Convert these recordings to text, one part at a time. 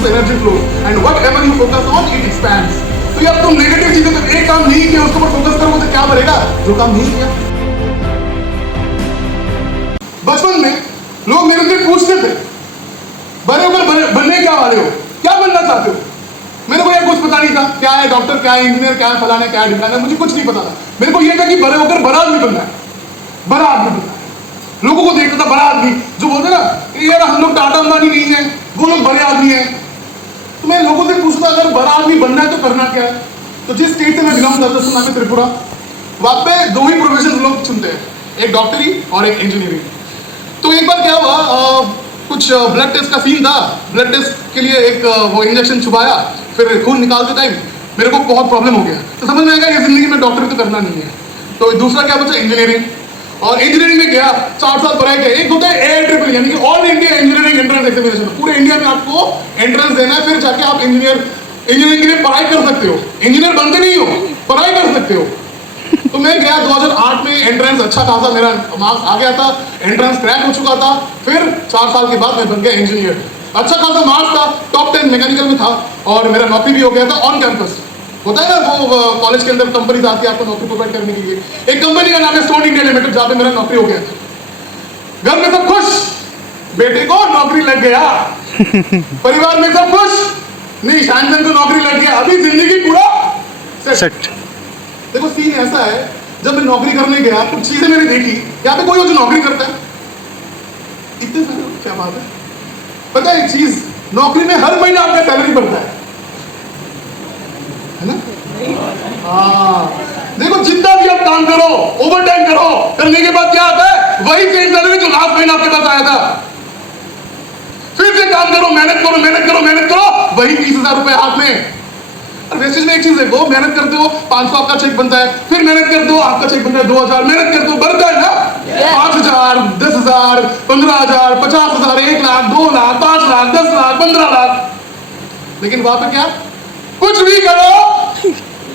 goes, energy flows, and whatever you focus on, it expands. तो यार तुम negative चीजों पर एक काम नहीं किया, उसके ऊपर फोकस करोगे तो क्या बढ़ेगा? जो काम नहीं किया। बचपन में लोग मेरे से पूछते थे, बड़े होकर बनने क्या वाले हो, क्या बनना चाहते हो? मेरे को यार कुछ पता नहीं था, क्या है डॉक्टर, क्या है इंजीनियर, क्या है फलाना, क्या है ढिकाना, मुझे कुछ नहीं पता था। मेरे को ये था कि बड़े होकर बड़ा आदमी बनना है, बड़ा आदमी बनना है। लोगों को देखता था बड़ा आदमी, जो बोलते ना यार हम लोग टाटा अंबानी नहीं है, वो लोग बड़े आदमी हैं। तो मैं लोगों से पूछता, अगर बड़ा आदमी बनना है तो करना क्या है? तो जिस स्टेट से मैं बिलोंग करता हूँ, नाम है त्रिपुरा, वहाँ पे दो ही प्रोफेशन लोग चुनते हैं, एक डॉक्टरी और एक इंजीनियरिंग। तो एक बार क्या हुआ, कुछ ब्लड टेस्ट का सीन था, ब्लड टेस्ट के लिए एक वो इंजेक्शन छुपाया, फिर खून निकालते टाइम मेरे को बहुत प्रॉब्लम हो गया। तो समझ में आएगा ये जिंदगी में डॉक्टरी तो करना नहीं है। तो दूसरा क्या बचा, इंजीनियरिंग। और इंजीनियरिंग में गया, 4 साल पढ़ाई किया। एक होता है AIEEE यानी कि all India engineering entrance examination, पूरे इंडिया में आपको एंट्रेंस देना है, फिर जाके आप इंजीनियरिंग के लिए पढ़ाई कर सकते हो। इंजीनियर बनते नहीं हो, पढ़ाई कर सकते हो। तो मैं गया 2008 में, एंट्रेंस अच्छा खासा मेरा मार्क्स आ गया था, एंट्रेंस क्रैक हो चुका था। फिर 4 साल के बाद मैं बन गया इंजीनियर, अच्छा खासा मार्क्स था, टॉप 10 मैकेनिकल में था, और मेरा नौकरी भी हो गया था ऑन कैंपस। होता है ना वो कॉलेज के अंदर कंपनीज आती है आपको नौकरी प्रोवाइड करने के लिए। एक कंपनी का नाम है स्टोन इंडिया लिमिटेड, जहाँ पे मेरा नौकरी हो गया था। घर में सब खुश, बेटे को नौकरी लग गया, परिवार में सब खुश, नहीं शानचंद को नौकरी लग गया, अभी जिंदगी पूरा सेट। देखो सीन ऐसा है, जब मैं नौकरी करने गया कुछ चीजें मैंने देखी। यहाँ पे कोई हो जो नौकरी करता है, इतने सारे लोग, क्या बात है। पता है एक चीज, नौकरी में हर महीने आपका सैलरी बढ़ता है ना? हाँ, देखो जितना भी आप काम करो, ओवर टाइम करो, करने के बाद क्या आता है, वही सेम सैलरी जो लास्ट महीना आपके पास आया था। फिर से काम करो, मेहनत करो, मेहनत करो, मेहनत करो, वही 30,000 रुपए हाथ में। वेस्टेज में एक चीज देखो, मेहनत करते हो 500 आपका चेक बनता है, फिर मेहनत करते हो आपका चेक बनता है 2000, मेहनत करते हो बढ़ता है ना, 5000, 10,000, 15,000, 50,000, 1 लाख, 2 लाख, 5 लाख, 10 लाख, 15 लाख। लेकिन वहां पे क्या, कुछ भी करो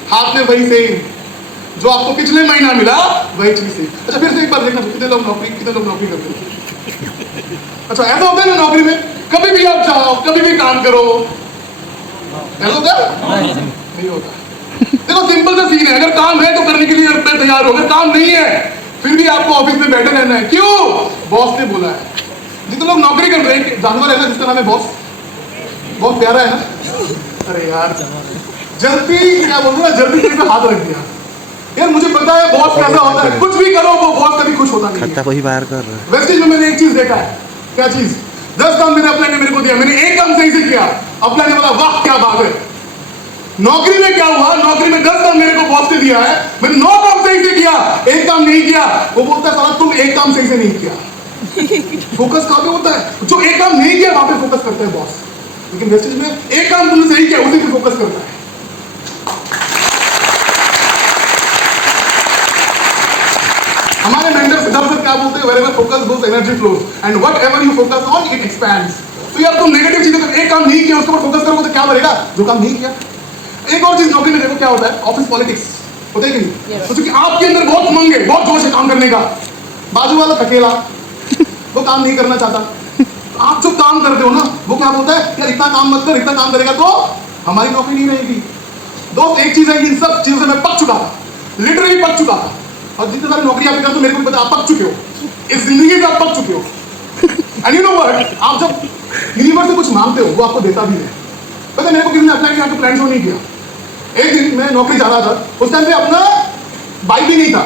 हाथ में वही सेम जो आपको पिछले महीना मिला, वही चीज से। अच्छा फिर से एक बार देखना, कितने लोग नौकरी करते हैं। अच्छा ऐसा होता है ना नौकरी में, कभी भी आप चाहो कभी भी काम करो, ऐसा होता है? नहीं होता। देखो सिंपल सा सीन है, अगर काम है तो करने के लिए तैयार हो, अगर काम नहीं है फिर भी आपको ऑफिस में बैठे रहना है। क्यों? बॉस ने बोला है। जितने लोग नौकरी कर रहे हैं, जानवर है ना जिसका नाम है बॉस, बहुत प्यारा है ना। अरे यार जल्दी क्या बोलूं ना, जल्दी कहीं पे हाथ रख दिया। यार मुझे पता है बॉस कैसा होता है, कुछ भी करो वो बॉस कभी खुश होता नहीं है। कोई बाहर कर रहा है। वेस्टेज में मैंने एक चीज देखा है, क्या चीज, 10 काम मेरे अपने ने मेरे को दिया, मैंने एक काम सही से किया, अपने ने बोला वाह क्या बात है। नौकरी में क्या हुआ, नौकरी में 10 काम मेरे को बॉस ने दिया है, मैंने 9 काम सही से किया, एक काम नहीं किया, वो बोलता है साला तुम एक काम सही से नहीं किया। फोकस कहाँ पे होता है, जो एक काम नहीं किया वहां पे फोकस करता है बॉस, लेकिन वेस्टेज में एक काम तुमने सही किया उसी पे फोकस करता है। हमारे मेंटर सिद्धार्थ सर क्या बोलते हैं, wherever focus goes energy flows and whatever you focus on it expands। तो यार तुम नेगेटिव चीजों पर एक काम नहीं किया, उसके ऊपर फोकस करोगे तो क्या बढ़ेगा, जो काम नहीं किया। एक और चीज नौकरी में देखो क्या होता है, ऑफिस पॉलिटिक्स होता है कि नहीं। तो क्योंकि आपके अंदर बहुत उमंग है, बहुत जोश है काम करने का, बाजू वाला थकेला, वो काम नहीं करना चाहता। आप जो काम करते हो ना, वो क्या बोलता है, यार इतना काम मत कर, इतना काम करेगा तो हमारी नौकरी नहीं रहेगी। दोस्त एक चीज है कि इन सब चीजों से मैं पक चुका था, लिटरली पक चुका था। और जितने सारे नौकरी आप करते हो, मेरे को पता आप पक चुके हो, इस जिंदगी से आप पक चुके हो। एंड यू नो व्हाट, आप जब यूनिवर्स से कुछ मांगते हो वो आपको देता भी है। पता है मेरे को किसी ने अप्लाई किया, आपको प्लान शो नहीं किया। एक दिन मैं नौकरी जा रहा था, उस टाइम पे अपना बाइक भी नहीं था।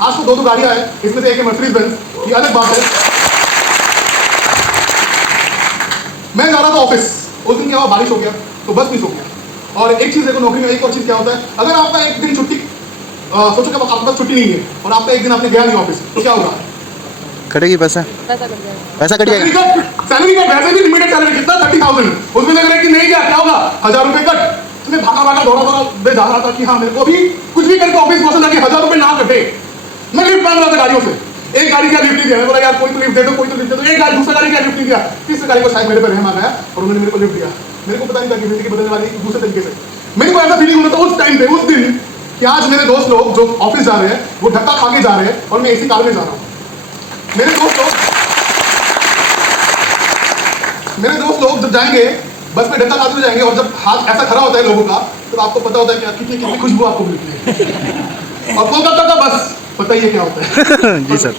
आज तो 2 गाड़ियां हैं, इसमें से एक है मर्सिडीज बेंज, ये अलग बात है। मैं जा रहा था ऑफिस, उस दिन क्या हुआ, बारिश हो गया तो बस मिस हो गया। और एक चीज देखो नौकरी में, एक और चीज क्या होता है, अगर आपका एक दिन छुट्टी, सोचो कि आपके पास छुट्टी नहीं है और आपका एक दिन आपने गया नहीं ऑफिस, तो क्या होगा, कटेगी पैसा कट जाएगा। सैलरी का वैसे भी लिमिटेड सैलरी कितना 30,000, उसमें लग रहा है कि नहीं गया क्या होगा, 1000 रुपए कट। तुम्हें भागा दौड़ा जा रहा था कि हाँ मेरे को अभी कुछ भी करके ऑफिस पहुंचना कि 1000 रुपए ना कटे। मैं लिफ्ट मांग रहा था गाड़ियों से, एक गाड़ी का लिफ्ट नहीं दिया, मैं बोला यार कोई तो लिफ्ट दे दो, कोई तो लिफ्ट दे दो। एक गाड़ी, दूसरा गाड़ी का लिफ्ट नहीं दिया, तीसरी गाड़ी को शायद मेरे पर रहम आ गया और उन्होंने मेरे को लिफ्ट दिया। मेरे को पता नहीं था कि जिंदगी बदलने वाली दूसरे तरीके से। मेरे को ऐसा फीलिंग होता था उस टाइम पे, उस दिन, कि आज मेरे दोस्त लोग जो ऑफिस जा रहे हैं वो धक्का खा के जा रहे हैं और मैं एसी कार में जा रहा हूँ। मेरे दोस्त लोग जब जाएंगे बस में डंडा खाते हुए जाएंगे और जब हाथ ऐसा खड़ा होता है लोगों का तो आपको पता होता है कि कितनी कितनी खुशबू आपको मिलती है। और कोलकाता का बस पता ही है क्या होता है। जी सर।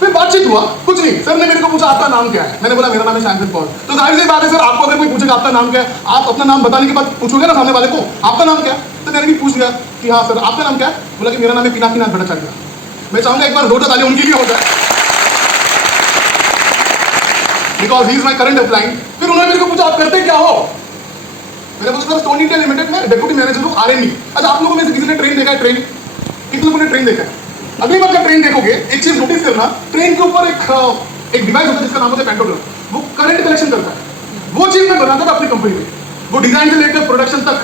फिर बातचीत हुआ, कुछ नहीं, सर ने मेरे को पूछा आपका नाम क्या है, मैंने बोला मेरा नाम है सैमसन पॉल। तो जाहिर सी बात है सर, आपको अगर कोई पूछेगा आपका नाम क्या है, आप अपना नाम बताने के बाद पूछोगे ना सामने वाले को आपका नाम क्या है। तो मैंने भी पूछ लिया कि हाँ सर आपका नाम क्या है, बोला कि मेरा नाम है पिनाकीनाथ भट्टाचार्य। मैं चाहूंगा एक बार जोरदार ताली उनकी भी हो जाए, because he is my current employ. फिर उन्होंने मेरे को पूछा आप करते क्या हो, मैंने बोला सर स्टोन इंडिया लिमिटेड में डेप्यूटी मैनेजर हूँ R&D। अच्छा आप लोगों में से किसी ने ट्रेन देखा है, ट्रेन कितने लोगों ने ट्रेन देखा है? अगली बार जब ट्रेन देखोगे एक चीज नोटिस करना, ट्रेन के ऊपर एक डिवाइस होता है जिसका नाम होता है पेंटोग्राफ, वो करंट कलेक्शन करता है। वो चीज मैं बनाता था अपनी कंपनी में, वो डिजाइन से लेकर प्रोडक्शन तक।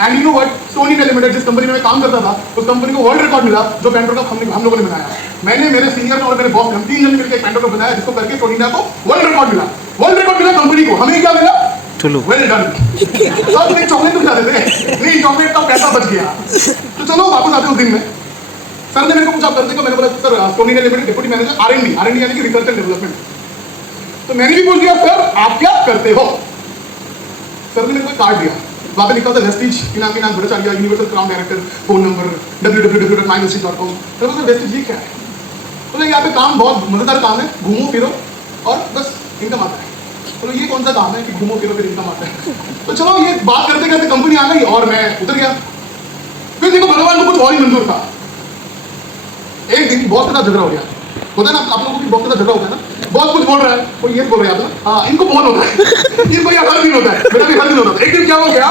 And you know what, stone India limited जिस कंपनी में मैं काम करता था, उस कंपनी को वर्ल्ड रिकॉर्ड मिला जो पेंटोग्राफ हम लोगों ने बनाया। मैंने, मेरे सीनियर और मेरे बॉस, हम 3 जन मिलकर एक पेंटोग्राफ बनाया जिसको करके स्टोन इंडिया को वर्ल्ड रिकॉर्ड मिला। वर्ल्ड रिकॉर्ड मिला कंपनी को, हमें क्या मिला? Well done. सर एक चॉकलेट तो खिला देते, नहीं चॉकलेट का पैसा बच गया। तो चलो वापस आते उस दिन में। सर ने मेरे को पूछा करते को, मैंने बोला sir stone India limited deputy manager R&D यानी कि रिसर्च एंड डेवलपमेंट। तो मैंने भी पूछ दिया सर आप क्या करते हो। सर ने मेरे को कार्ड दिया, वहाँ पे लिखा था Vestige Pinakinath Bhattacharya universal crown director, phone number www.myvestige.com। Sir बोला वेस्टिज ये क्या है? बोले यहाँ पे काम बहुत मजेदार काम है, घूमो फिरो और बस इनकम आता है। चलो ये कौन सा काम है कि घूमो फिरो फिर इनकम आता है? तो चलो ये बात करते करते कंपनी आ गई और मैं उतर गया। फिर देखो भगवान को कुछ और ही मंजूर था। एक दिन बॉस के साथ झगड़ा हो गया, होता है ना आप लोगों की बॉस के साथ झगड़ा होता है ना, बॉस कुछ बोल रहा है, कोई ये बोल रहा है आप ना, हाँ इनको बहुत होता है, इनको ये हर दिन होता है, मेरा भी हर दिन होता था। एक दिन क्या हो गया,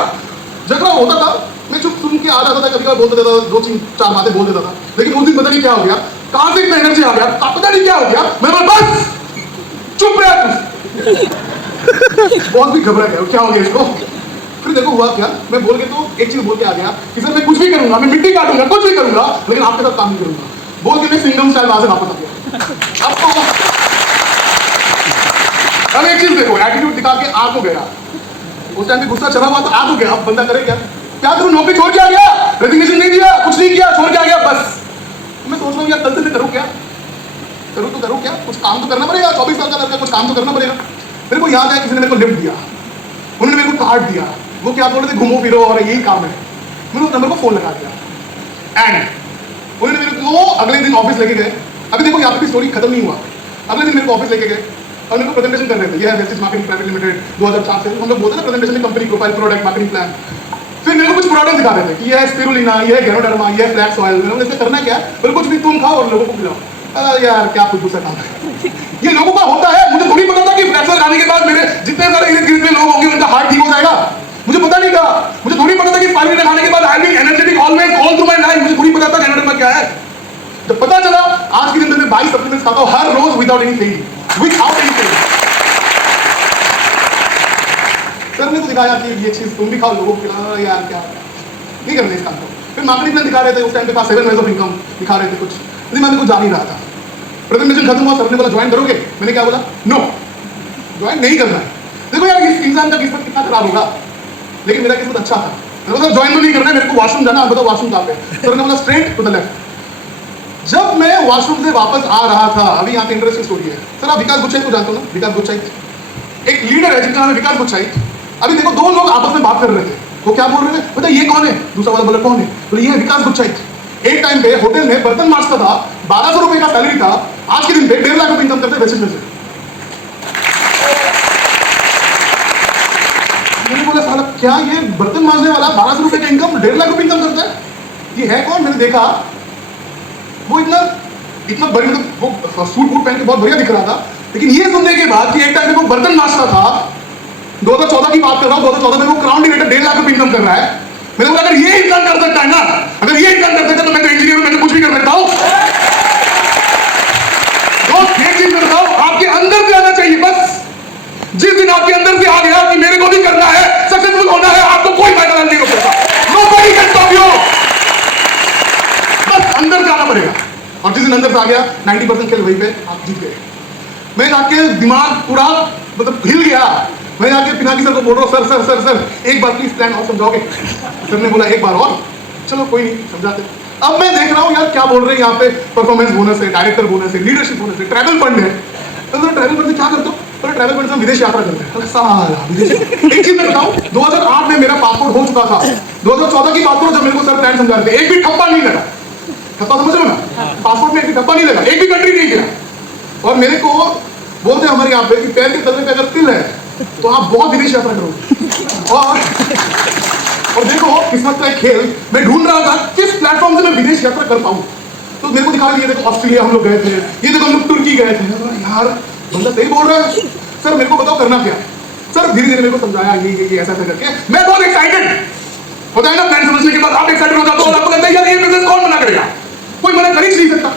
झगड़ा होता था, मैं चुप सुन के आ जाता था, कभी कभी बोल देता था, 2-3-4 बातें बोल देता था। लेकिन उस दिन पता नहीं क्या हो गया, कहाँ से इतना एनर्जी आ गया, पता नहीं क्या हो गया, मैं बोला बस चुप रह। बॉस भी घबरा गया, क्या हो गया इसको। फिर देखो हुआ क्या, मैं बोल के तो एक चीज बोल के आ गया कि सर मैं कुछ भी करूंगा, मैं मिट्टी काटूंगा, कुछ भी करूंगा, लेकिन आपके साथ काम नहीं करूंगा। बोल के मैं सिंगम स्टाइल वहां से वापस आ गया। अब एक चीज देखो, एटीट्यूड दिखा के आ तो गया, उस टाइम पे गुस्सा चढ़ा हुआ तो आ तो गया। अब बंदा करे क्या, क्या करूं, नौकरी छोड़ के आ गया, रेजिग्नेशन नहीं दिया, कुछ नहीं किया, छोड़ के आ गया बस। मैं सोच रहा हूँ यार कल से मैं करूँ क्या, करूँ तो करूँ क्या, कुछ काम तो करना पड़ेगा। 24 साल का लड़का, कुछ काम तो करना पड़ेगा। मेरे को याद है किसी ने मेरे को लिफ्ट दिया, उन्होंने मेरे को कार्ड दिया, वो क्या बोल रहे थे घूमो फिरो और यही काम है। मैंने उस नंबर को फोन लगा दिया एंड उन्होंने मेरे को अगले दिन ऑफिस लेके गए। अभी देखो यहाँ पे भी स्टोरी खत्म नहीं हुआ। अगले दिन मेरे को ऑफिस लेके गए और मेरे को प्रेजेंटेशन कर रहे थे, ये है वेस्टिज मार्केटिंग प्राइवेट लिमिटेड 2004 से हम लोग बोलते हैं ना प्रेजेंटेशन में, company profile, product, marketing plan. फिर मेरे को कुछ प्रोडक्ट दिखा रहे थे कि ये है स्पिरुलिना, ये है गैनोडर्मा, ये है फ्लैक्स ऑयल। मैंने इससे करना क्या है, बोले कुछ भी तुम खाओ और लोगों को खिलाओ। यार क्या कुछ दूसरा काम है, ये लोगों का होता है। मुझे थोड़ी पता था कि फ्लैक्स ऑयल खाने के बाद मेरे जितने सारे इर्द गिर्द में लोग होंगे उनका हार्ट ठीक हो जाएगा, मुझे पता नहीं था। मुझे थोड़ी पता था कि स्पाइरुलिना खाने के बाद I will energetic always all through my life. मुझे थोड़ी पता था गैनोडर्मा क्या है। जब पता चला, आज के दिन में 22 सप्लीमेंट्स खाता हूं हर रोज without any failing, without any failing. Sir ने तो दिखाया कि ये चीज तुम भी खाओ, लोगों को खिलाओ। यार क्या नहीं करने इस काम को। फिर मार्केटिंग प्लान दिखा रहे थे, उस टाइम पे था 7 वेज ऑफ इनकम दिखा रहे थे कुछ, लेकिन मैं कुछ जान नहीं रहा था। प्रेजेंटेशन खत्म हुआ, सर ने बोला ज्वाइन करोगे, मैंने क्या बोला, नो ज्वाइन नहीं करना है। देखो यार इस इंसान का किस्मत कितना खराब होगा, लेकिन मेरा किस्मत अच्छा था। मैंने बोला ज्वाइन तो नहीं करना है, मेरे को वॉशरूम जाना, आप बताओ वॉशरूम कहाँ पे। सर ने बोला स्ट्रेट टू द लेफ्ट। जब मैं वॉशरूम से वापस आ रहा था, अभी यहाँ पे इंटरेस्टिंग स्टोरी है। सर आप विकास गुच्छाई को जानते हो ना, विकास गुच्छाई एक लीडर है जिनका नाम है विकास गुच्छाई। अभी देखो दो लोग आपस में बात कर रहे थे, वो क्या बोल रहे थे, पता ये कौन है, दूसरा वाला बोला कौन है, बोले ये है विकास गुच्छाई। एक टाइम पे होटल में बर्तन मार्चता था, 1200 रुपए का सैलरी था, आज के दिन पे 1.5 लाख रुपए इनकम करते वेस्टिज में से। मैंने बोला साला क्या ये बर्तन मांजने वाला 1200 रुपए का इनकम 1.5 लाख रुपए इनकम करता है, ये है कौन। मैंने देखा वो इतना बड़ी, मतलब वो सूट बूट पहन के बहुत बढ़िया दिख रहा था, लेकिन ये सुनने के बाद कि एक टाइम में वो बर्तन मांजता था, 2014 की बात कर रहा हूँ, 2014 में वो क्राउन डिवेटर 1.5 लाख रुपए इनकम कर रहा है। मैंने बोला अगर ये इंसान कर सकता है ना, अगर ये इंसान कर सकता है तो मैं तो इंजीनियर हूं, मैं तो कुछ भी कर सकता हूं। दोस्त एक चीज करता हूं, आपके अंदर से आना चाहिए बस। जिस दिन आपके अंदर से आ गया कि मेरे को भी करना है, सक्सेसफुल होना है, आपको कोई फायदा नहीं हो सकता। Nobody can stop you। बस अंदर से आना पड़ेगा, और जिस दिन अंदर से आ गया 90% खेल वहीं पे आप जीत गए। मैं जाके दिमाग पूरा मतलब हिल गया। मैं जाके पिनाकी सर को बोल रहा हूँ, सर सर सर सर एक बार प्लीज प्लान और समझाओगे। सर ने बोला एक बार और, चलो कोई नहीं समझाते। अब मैं देख रहा हूँ यार क्या बोल रहे हैं यहाँ पे, परफॉर्मेंस बोनस है, डायरेक्टर बोनस है, लीडरशिप बोनस है, ट्रैवल फंड है। तो ट्रैवल फंड से क्या करते हो, तो ट्रैवल करते समय विदेश यात्रा करते हैं साला विदेश। एक चीज मैं बताऊं, 2008 में मेरा पासपोर्ट हो चुका था। 2014 की बात करो जब मेरे को सर प्लान समझा रहे थे, एक भी ठप्पा नहीं लगा। ठप्पा समझ रहे हो ना, पासपोर्ट में एक भी ठप्पा नहीं लगा, एक भी कंट्री नहीं गया। और मेरे को बोलते हैं हमारे यहाँ पे कि पैर के तलवे पे अगर तिल है तो आप बहुत विदेश यात्रा करोगे। और देखो किस्मत का एक खेल, मैं ढूंढ रहा था किस प्लेटफॉर्म से मैं विदेश यात्रा कर पाऊं। तो मेरे को दिखा, ये देखो ऑस्ट्रेलिया हम लोग गए थे, ये देखो हम लोग तुर्की गए थे। यार बंदा सही बोल रहा है, सर मेरे को बताओ करना क्या। सर धीरे धीरे मेरे को समझाया ये ऐसा करके मैं बहुत एक्साइटेड होता है ना। प्लान समझने के बाद आप एक्साइटेड हो जाते हो और आपको लगता है यार ये बिजनेस कौन मना करेगा, कोई मना कर ही नहीं सकता।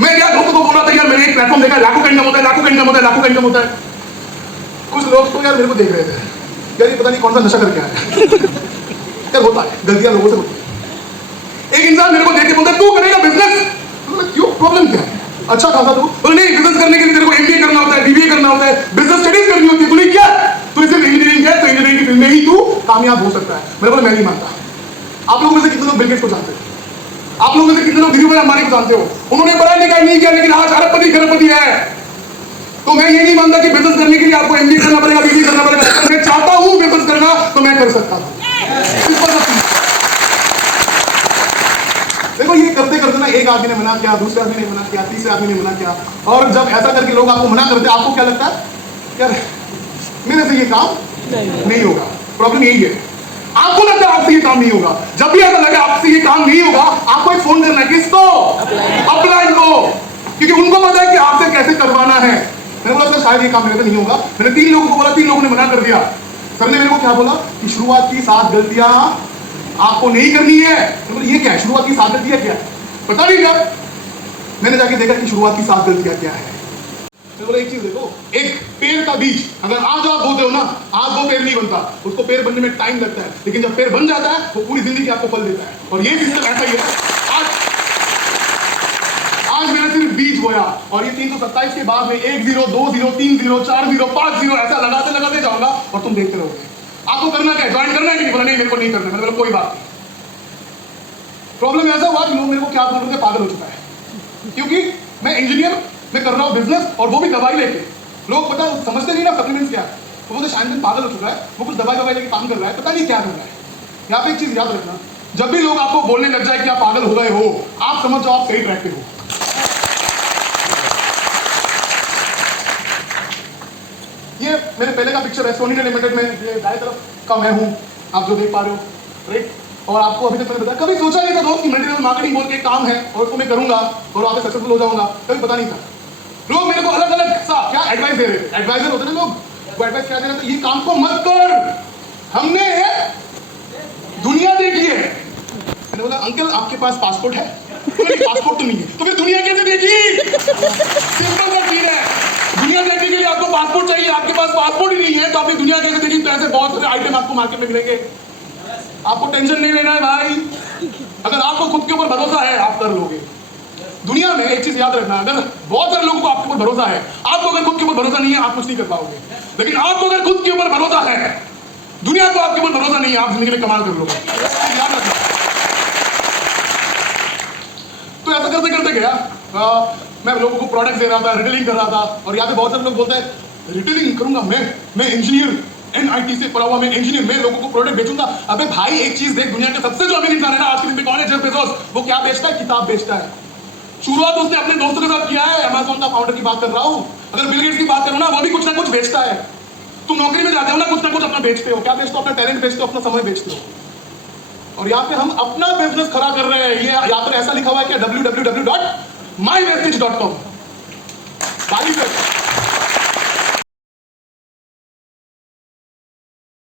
मैं क्या लोगों को बोल रहा था यार मैंने एक प्लेटफॉर्म देखा, लाखों का इनकम होता है, लाखों का इनकम होता है, लाखों का इनकम होता है। कुछ लोग तो यार मेरे को देख रहे थे, यार ये पता नहीं कौन सा नशा करके आया। यार होता है, गलतियां लोगों से होती है। एक इंसान मेरे को देख के बोलता है तू करेगा बिजनेस, क्यों, प्रॉब्लम क्या है, अच्छा खासा तू बोले नहीं बिजनेस करने के लिए तेरे को एमबीए करना होता है, बीबीए करना होता है, बिजनेस स्टडीज करनी होती है। तूने क्या, तू सिर्फ इंजीनियरिंग है तो इंजीनियरिंग की फील्ड में ही तू कामयाब हो सकता है। मेरे बोला मैं नहीं मानता। आप लोगों में से कितने लोग बिल गेट्स को जानते हो, आप लोगों में से कितने लोग धीरूभाई अंबानी को जानते हो, उन्होंने पढ़ाई लिखाई नहीं किया लेकिन आज अरबपति खरबपति है। तो मैं ये नहीं मानता कि बिजनेस करने के लिए आपको एमबीए करना पड़ेगा, बीबीए करना पड़ेगा। अगर मैं चाहता हूं बिजनेस करना तो मैं कर सकता हूं। देखो ये करते करते ना एक आदमी ने मना किया, दूसरे आदमी ने मना किया, तीसरे आदमी ने मना किया, और जब ऐसा करके लोग आपको मना करते आपको क्या लगता है, यार मेरे से ये काम नहीं होगा। प्रॉब्लम यही है, आपको लगता है आपसे ये काम नहीं होगा। जब भी ऐसा लगे आपसे ये काम नहीं होगा, आपको एक फोन करना है, किसको, अपलाइन को, क्योंकि उनको पता है कि आपसे कैसे करवाना है। मैंने बोला सर शायद ये काम मेरे से नहीं होगा। मैंने 3 लोगों को बोला, 3 लोगों ने मना कर दिया। सर ने मेरे को क्या बोला कि शुरुआत की 7 गलतियां आपको नहीं करनी है। तो ये क्या है, शुरुआत की 7 गलतियां क्या है, पता नहीं क्या। मैंने जाके देखा कि शुरुआत की 7 गलतियां क्या है। मैं बोला एक चीज देखो, एक पेड़ का बीज अगर आज आप बोते हो ना, आज वो पेड़ नहीं बनता, उसको पेड़ बनने में टाइम लगता है, लेकिन जब पेड़ बन जाता है वो पूरी जिंदगी आपको फल देता है। और ये सिस्टम ऐसा ही है। आज मैंने सिर्फ बीज बोया और ये 327 के बाद में 1 0 2 0 3 0 4 0 5 0 ऐसा लगाते लगाते जाऊंगा और तुम देखते रहोगे। आपको करना क्या है, ज्वाइन करना है कि नहीं, बोला नहीं मेरे को नहीं करना। मैंने बोला कोई बात नहीं। प्रॉब्लम ऐसा हुआ कि लोग मेरे को क्या बोल रहे थे, पागल हो चुका है, क्योंकि मैं इंजीनियर मैं कर रहा हूँ बिजनेस और वो भी दवाई लेके। लोग पता समझते नहीं ना सप्लीमेंट्स क्या है, तो वो शायद पागल हो चुका है, वो कुछ दवाई लेके काम कर रहा है, पता नहीं क्या कर रहा है। यहाँ पे एक चीज याद रखना, जब भी लोग आपको बोलने लग जाए कि आप पागल हो गए हो, आप समझ जाओ आप सही ट्रैक पे हो। ये मेरे पहले का पिक्चर है, सोनी लिमिटेड में दाएं तरफ का मैं हूं, आप जो देख पा रहे हो, राइट। और आपको अभी तक मैंने बताया, कभी सोचा नहीं था दोस्त कि मल्टीलेवल मार्केटिंग बोल के काम है और उसको मैं करूंगा और वहां पे सक्सेसफुल हो जाऊंगा, कभी पता नहीं था। लोग मेरे को अलग अलग सा क्या एडवाइस दे रहे थे, एडवाइजर होते ना लोग, वो एडवाइस क्या दे रहे थे, ये काम को मत कर, हमने दुनिया देखी है। मैंने बोला अंकल आपके पास पासपोर्ट है? पासपोर्ट तो नहीं है, तो फिर दुनिया कैसे देखी? सिंपल सा चीज है, दुनिया देखने के लिए आपको पासपोर्ट चाहिए, आपके पास पासपोर्ट ही नहीं है तो आपने दुनिया कैसे देखी? तो ऐसे बहुत सारे आइटम आपको मार्केट में मिलेंगे, आपको टेंशन नहीं लेना है भाई। अगर आपको खुद के ऊपर भरोसा है आप कर लोगे। दुनिया में एक चीज याद रखना, अगर बहुत सारे लोगों को आपके ऊपर भरोसा है, आपको अगर खुद के ऊपर भरोसा नहीं है आप कुछ नहीं कर पाओगे। लेकिन आपको अगर खुद के ऊपर भरोसा है, दुनिया को आपके ऊपर भरोसा नहीं है, आप जिंदगी में कमाल कर लोगे, याद रखना। तो ऐसा करते करते गया, मैं लोगों को प्रोडक्ट दे रहा था, रिटेलिंग कर रहा था। और यहाँ पे बहुत सारे लोग बोलते हैं रिटेलिंग करूंगा मैं इंजीनियर, एनआईटी से पढ़ा हुआ मैं इंजीनियर, मैं लोगों को प्रोडक्ट बेचूंगा। अबे भाई एक चीज देख, दुनिया के सबसे जो अमीर इंसान है ना आज के दिन पे कौन है? Jeff Bezos. वो क्या बेचता है? किताब बेचता है। शुरुआत उसने अपने दोस्तों के साथ किया है, अमेज़न का फाउंडर की बात कर रहा हूं। अगर बिल गेट्स की बात करूं ना, वो भी कुछ ना कुछ बेचता है। तुम नौकरी में जाते हो ना, कुछ ना कुछ अपना बेचते हो। क्या बेचते हो? अपना टैलेंट बेचते हो, अपना समय बेचते हो। और यहाँ पे हम अपना बिजनेस खड़ा कर रहे हैं। ये यहाँ पर ऐसा लिखा हुआ है कि www.mywestage.com।